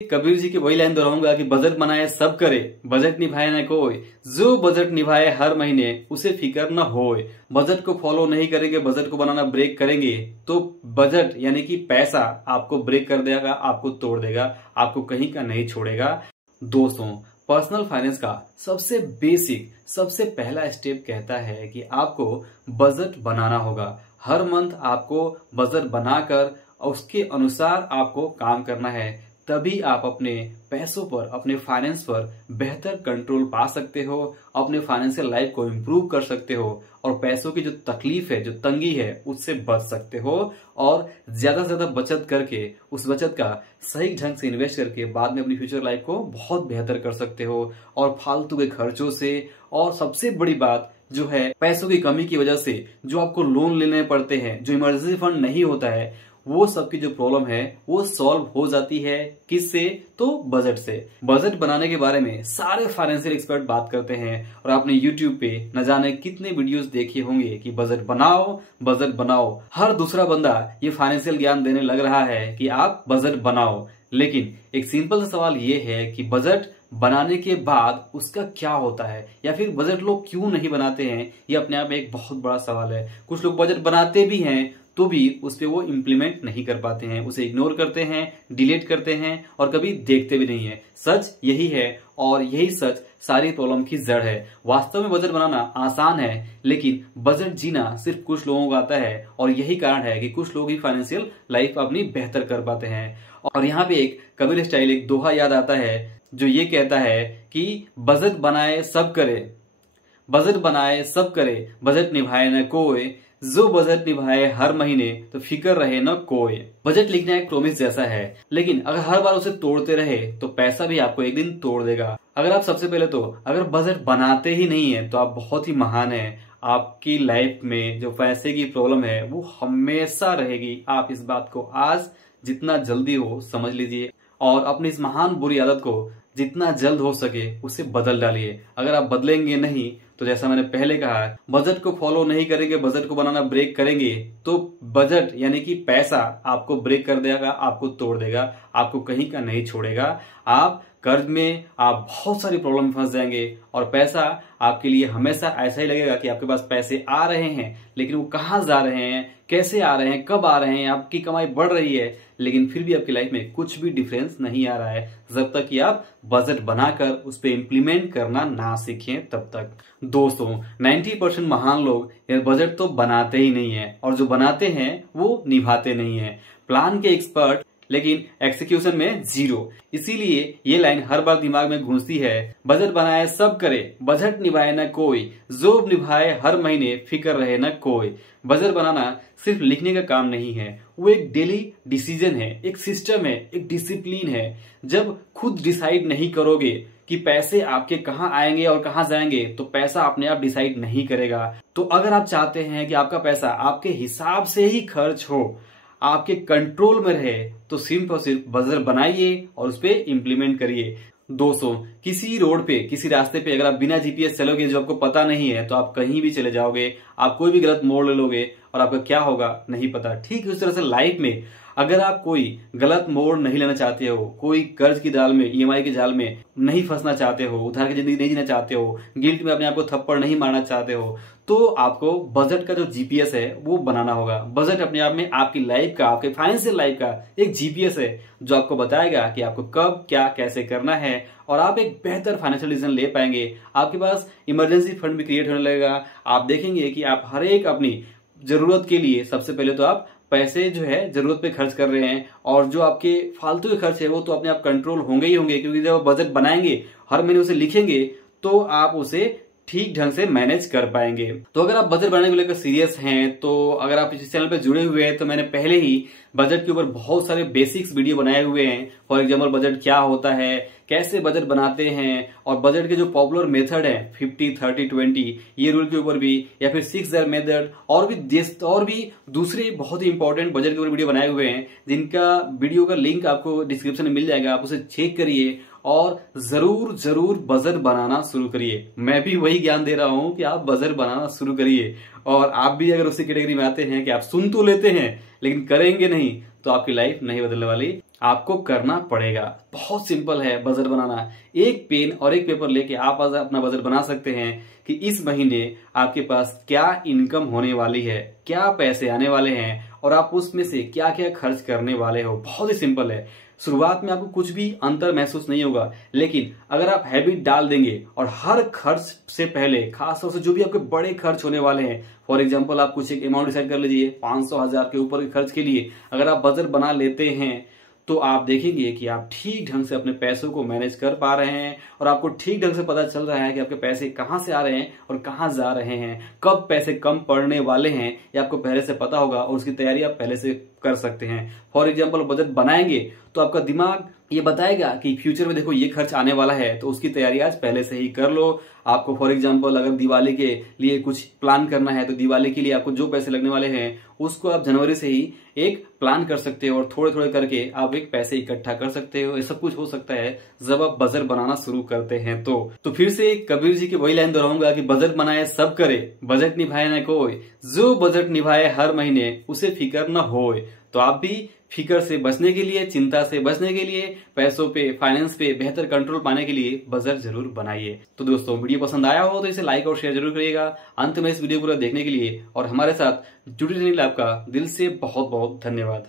कबीर जी की वही लाइन दोहराऊंगा कि बजट बनाए सब करे, बजट निभाए न कोई, जो बजट निभाए हर महीने उसे फिक्र न होए। बजट को फॉलो नहीं करेंगे, बजट को बनाना ब्रेक करेंगे तो बजट यानी कि पैसा आपको ब्रेक कर देगा, आपको तोड़ देगा, आपको कहीं का नहीं छोड़ेगा। दोस्तों, पर्सनल फाइनेंस का सबसे बेसिक सबसे पहला स्टेप कहता है कि आपको बजट बनाना होगा। हर मंथ आपको बजट बनाकर उसके अनुसार आपको काम करना है, तभी आप अपने पैसों पर, अपने फाइनेंस पर बेहतर कंट्रोल पा सकते हो, अपने फाइनेंशियल लाइफ को इम्प्रूव कर सकते हो और पैसों की जो तकलीफ है, जो तंगी है, उससे बच सकते हो और ज्यादा से ज्यादा बचत करके उस बचत का सही ढंग से इन्वेस्ट करके बाद में अपनी फ्यूचर लाइफ को बहुत बेहतर कर सकते हो। और फालतू के खर्चों से और सबसे बड़ी बात जो है पैसों की कमी की वजह से जो आपको लोन लेने पड़ते हैं, जो इमरजेंसी फंड नहीं होता है, वो सबकी जो प्रॉब्लम है वो सॉल्व हो जाती है। किससे? तो बजट से। बजट बनाने के बारे में सारे फाइनेंशियल एक्सपर्ट बात करते हैं और आपने यूट्यूब पे न जाने कितने वीडियोस देखे होंगे कि बजट बनाओ, बजट बनाओ। हर दूसरा बंदा ये फाइनेंशियल ज्ञान देने लग रहा है कि आप बजट बनाओ, लेकिन एक सिंपल सा सवाल ये है कि बजट बनाने के बाद उसका क्या होता है, या फिर बजट लोग क्यों नहीं बनाते हैं? ये अपने आप में एक बहुत बड़ा सवाल है। कुछ लोग बजट बनाते भी हैं तो भी उस पे वो इम्प्लीमेंट नहीं कर पाते हैं, उसे इग्नोर करते हैं, डिलीट करते हैं और कभी देखते भी नहीं है। सच यही है और यही सच सारी प्रॉब्लम की जड़ है। वास्तव में बजट बनाना आसान है, लेकिन बजट जीना सिर्फ कुछ लोगों को आता है और यही कारण है कि कुछ लोग ही फाइनेंशियल लाइफ अपनी बेहतर कर पाते हैं। और यहाँ पे एक कबीर स्टाइल एक दोहा याद आता है जो ये कहता है कि बजट बनाए सब करे, बजट बनाए सब करे, बजट निभाए न कोई, जो बजट निभाए हर महीने तो फिक्र रहे न कोई। बजट लिखना एक प्रॉमिस जैसा है, लेकिन अगर हर बार उसे तोड़ते रहे तो पैसा भी आपको एक दिन तोड़ देगा। अगर आप सबसे पहले तो अगर बजट बनाते ही नहीं है तो आप बहुत ही महान हैं। आपकी लाइफ में जो पैसे की प्रॉब्लम है वो हमेशा रहेगी। आप इस बात को आज जितना जल्दी हो समझ लीजिए और अपनी इस महान बुरी आदत को जितना जल्द हो सके उसे बदल डालिए। अगर आप बदलेंगे नहीं तो जैसा मैंने पहले कहा, बजट को फॉलो नहीं करेंगे, बजट को बनाना ब्रेक करेंगे तो बजट यानी कि पैसा आपको ब्रेक कर देगा, आपको तोड़ देगा, आपको कहीं का नहीं छोड़ेगा। आप कर्ज में, आप बहुत सारी प्रॉब्लम में फंस जाएंगे और पैसा आपके लिए हमेशा ऐसा ही लगेगा कि आपके पास पैसे आ रहे हैं, लेकिन वो कहाँ जा रहे हैं, कैसे आ रहे हैं, कब आ रहे हैं, आपकी कमाई बढ़ रही है, लेकिन फिर भी आपकी लाइफ में कुछ भी डिफरेंस नहीं आ रहा है जब तक कि आप बजट बनाकर उस पर इम्प्लीमेंट करना ना सीखें तब तक। दोस्तों, 90% महान लोग बजट तो बनाते ही नहीं है और जो बनाते हैं वो निभाते नहीं है। प्लान के एक्सपर्ट लेकिन एक्सिक्यूशन में जीरो। इसीलिए ये लाइन हर बार दिमाग में गूंजती है, बजट बनाए सब करे, बजट निभाए न कोई, जो निभाए हर महीने फिक्र रहे न कोई। बजट बनाना सिर्फ लिखने का काम नहीं है, वो एक डेली डिसीजन है, एक सिस्टम है, एक डिसिप्लिन है। जब खुद डिसाइड नहीं करोगे कि पैसे आपके कहाँ आएंगे और कहाँ जाएंगे तो पैसा अपने आप डिसाइड नहीं करेगा। तो अगर आप चाहते हैं कि आपका पैसा आपके हिसाब से ही खर्च हो, आपके कंट्रोल में रहे, तो सिर्फ और सिर्फ बजट बनाइए और उस पर इम्प्लीमेंट करिए। दोस्तों, किसी रोड पे, किसी रास्ते पे अगर आप बिना जीपीएस चलोगे, जो आपको पता नहीं है, तो आप कहीं भी चले जाओगे, आप कोई भी गलत मोड़ ले लोगे और आपका क्या होगा नहीं पता। ठीक उस तरह से लाइफ में अगर आप कोई गलत मोड़ नहीं लेना चाहते हो, कोई कर्ज की जाल में, ईएमआई के जाल में नहीं फंसना चाहते हो, उधार की जिंदगी नहीं जीना चाहते हो, गिल्ट में अपने आप को थप्पड़ नहीं मारना चाहते हो, तो आपको बजट का जो जीपीएस है वो बनाना होगा। बजट अपने आप में आपकी लाइफ का, आपके फाइनेंशियल लाइफ का एक जीपीएस है जो आपको बताएगा कि आपको कब क्या कैसे करना है और आप एक बेहतर फाइनेंशियल डिसीजन ले पाएंगे। आपके पास इमरजेंसी फंड भी क्रिएट होने लगेगा। आप देखेंगे कि आप हर एक अपनी जरूरत के लिए सबसे पहले तो आप पैसे जो है जरूरत पे खर्च कर रहे हैं और जो आपके फालतू के खर्च है वो तो अपने आप कंट्रोल होंगे ही होंगे, क्योंकि जब आप बजट बनाएंगे, हर महीने उसे लिखेंगे, तो आप उसे ठीक ढंग से मैनेज कर पाएंगे। तो अगर आप बजट बनाने को लेकर सीरियस हैं, तो अगर आप इस चैनल पे जुड़े हुए हैं, तो मैंने पहले ही बजट के ऊपर बहुत सारे बेसिक्स वीडियो बनाए हुए हैं। फॉर एग्जाम्पल, बजट क्या होता है, कैसे बजट बनाते हैं और बजट के जो पॉपुलर मेथड है 50-30-20 ये रूल के ऊपर भी, या फिर 6R मेथड और भी दूसरे बहुत ही इंपॉर्टेंट बजट के ऊपर वीडियो बनाए हुए हैं, जिनका वीडियो का लिंक आपको डिस्क्रिप्शन में मिल जाएगा। आप उसे चेक करिए और जरूर बजट बनाना शुरू करिए। मैं भी वही ज्ञान दे रहा हूं कि आप बजट बनाना शुरू करिए। और आप भी अगर उसी कैटेगरी में आते हैं कि आप सुन तो लेते हैं लेकिन करेंगे नहीं, तो आपकी लाइफ नहीं बदलने वाली। आपको करना पड़ेगा। बहुत सिंपल है बजट बनाना। एक पेन और एक पेपर लेके आप आज अपना बजट बना सकते हैं कि इस महीने आपके पास क्या इनकम होने वाली है, क्या पैसे आने वाले हैं और आप उसमें से क्या क्या खर्च करने वाले हो। बहुत ही सिंपल है। शुरुआत में आपको कुछ भी अंतर महसूस नहीं होगा, लेकिन अगर आप हैबिट डाल देंगे और हर खर्च से पहले खासतौर से जो भी आपके बड़े खर्च होने वाले हैं, फॉर एग्जांपल आप कुछ एक अमाउंट डिसाइड कर लीजिए 500,000 के ऊपर के खर्च के लिए, अगर आप बजट बना लेते हैं तो आप देखेंगे कि आप ठीक ढंग से अपने पैसों को मैनेज कर पा रहे हैं और आपको ठीक ढंग से पता चल रहा है कि आपके पैसे कहां से आ रहे हैं और कहां जा रहे हैं, कब पैसे कम पड़ने वाले हैं, ये आपको पहले से पता होगा और उसकी तैयारी आप पहले से कर सकते हैं। फॉर एग्जाम्पल बजट बनाएंगे तो आपका दिमाग ये बताएगा कि फ्यूचर में देखो ये खर्च आने वाला है, तो उसकी तैयारी आज पहले से ही कर लो। आपको फॉर एग्जांपल अगर दिवाली के लिए कुछ प्लान करना है तो दिवाली के लिए आपको जो पैसे लगने वाले हैं उसको आप जनवरी से ही एक प्लान कर सकते हो और थोड़े थोड़े करके आप एक पैसे इकट्ठा कर सकते हो। ये सब कुछ हो सकता है जब आप बजट बनाना शुरू करते हैं। तो फिर से कबीर जी की वही लाइन दोहराऊंगा कि बजट बनाए सब करे, बजट निभाए न कोई, जो बजट निभाए हर महीने उसे फिकर न होए। तो आप भी फिकर से बचने के लिए, चिंता से बचने के लिए, पैसों पे, फाइनेंस पे बेहतर कंट्रोल पाने के लिए बजट जरूर बनाइए। तो दोस्तों वीडियो पसंद आया हो तो इसे लाइक और शेयर जरूर करिएगा। अंत में इस वीडियो पूरा देखने के लिए और हमारे साथ जुड़े रहने के लिए आपका दिल से बहुत बहुत धन्यवाद।